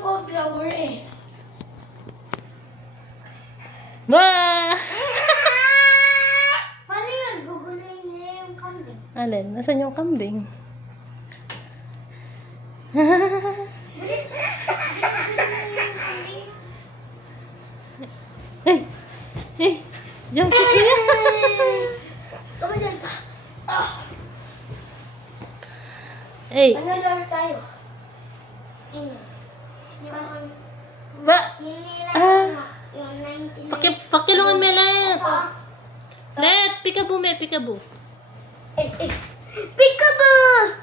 ko flower eh. Wah! Paano yun? Guguluhin niya yung kambing. Alin? Nasaan yung kambing? Hey! Hey! Diyan si Kuya! Tumalan pa. Hey! Ano laro tayo? Ba? Yung 19. Pakilungan mo, Let! Let! Peekaboo, me! Peekaboo! Peekaboo!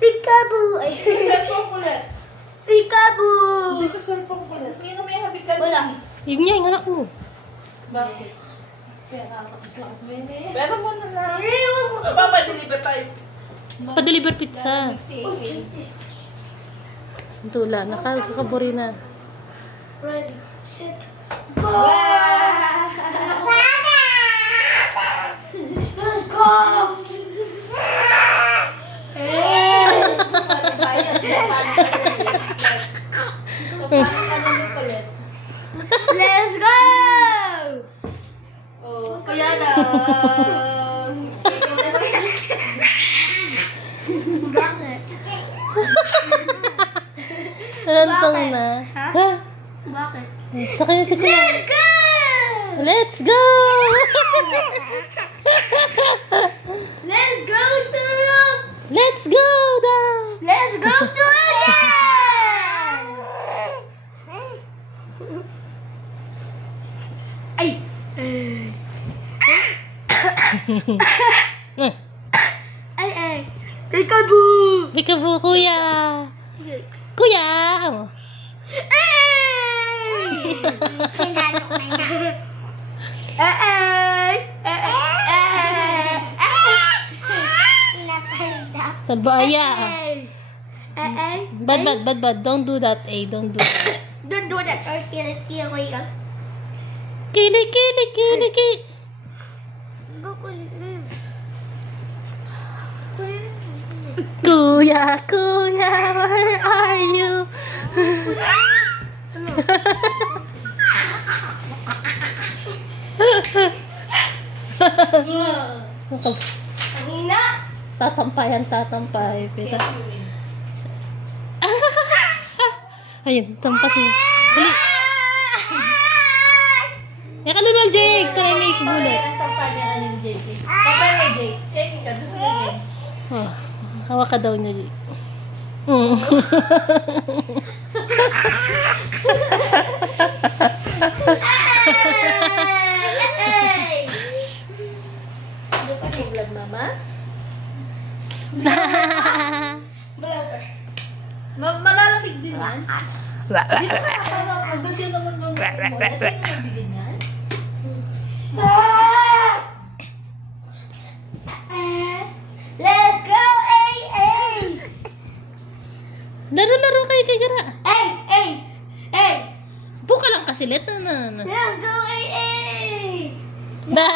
Peekaboo! Cellphone ko ulit. Peekaboo! Hindi ko cellphone ko ulit. Hindi naman yung habig ka. Wala. Yun niya, yung anak mo. Bakit? Kaya nakakakas-lakas mo yun eh. Pero mo na lang. Papadeliver tayo. Pa-deliver pizza. Mag-CA. Tula, nakakaburi na. Ready, set, go! Let's go! Let's go! Oh, kaya na. Bakit? Nalantong na. Ha? Ha? Bakit? Sa kanya si Kuya. Let's go! Let's go! Let's go to... Let's go daw! Let's go to Ay! Ay, ay! Peekaboo! Peekaboo, Kuya! Kuya! Ay! Ay! Sa baya. Ay! Bad. Don't do that, eh. Don't do that. Don't do that or kill ko ikaw. Kili. Kuya, where are you? Hina! Tatampay. Pero... Ayun, tampas mo. Hali. Yan ka nun, Jake. Try make bullet. Ang tampa niya kanina, Jake. Papay mo, Jake. Jake ka, doon sa game. Oh, hawak ka daw niya, Jake. Hindi pa nag-vlog, mama? Malalamig din yan. Di ba parang nandun siya naman ng mo? Sino nabigyan yan? Let's go, ay! Laro kayo kay Gara. Ay! Buka lang kasi, let na. Let's go, ay! Ba!